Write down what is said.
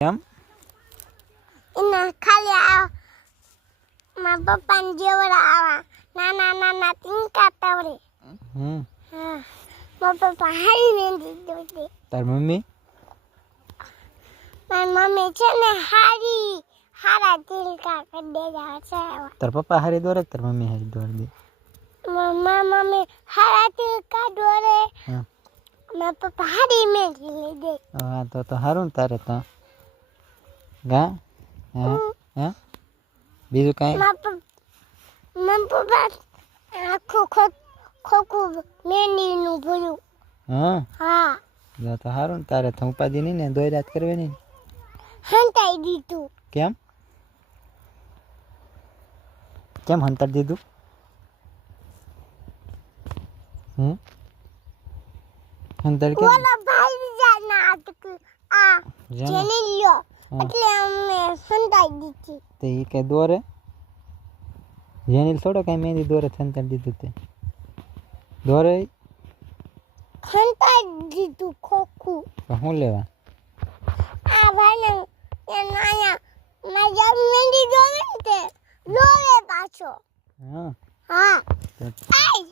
કેમ? એના ખાલી મારા પપ્પાને જેવડા આવા નાના નાના ટીંકા તવડે. હા મારા પપ્પા હારી મહેંદી દોડે. તાર મમ્મી? મારી મમ્મી છે ને હારા ટીંકા કરી દેવા છે. તાર પપ્પા હારી દોરે કે તાર મમ્મી હારી દોરે દે? મારી મમ્મી હારા ટીંકા દોરે. હા મારા પપ્પા હારી મહેંદી લઈ દે. હા તો સારું ને તારે તો. ગા હા હા બીજું કાંઈ? મારા પપ્પા આખું ખોખું મહેંદીનું ભર્યું. હા હા તો સારું ને તારે તો ઉપાધિ નહીં ને દોઈ કરવી નહીં. હંતાઈ દીધું. કેમ કેમ હંતાડી દીધું? હંતાડી કેમ? ઓલા ભાઈ જાના આટકી આ જેને લ્યો એટલે અમે હંતાઈ દીધી. તે એ કઈ દોરે? જેની થોડો કઈ મહેંદી દોરે હંતાડી દીધું તે દોરે હંતાઈ દીધું ખોખું. શું લેવા? આ ભાઈને નાયા મારા મહેંદી દોરે ને તે લોવે પાછો. હા હા તો આઈ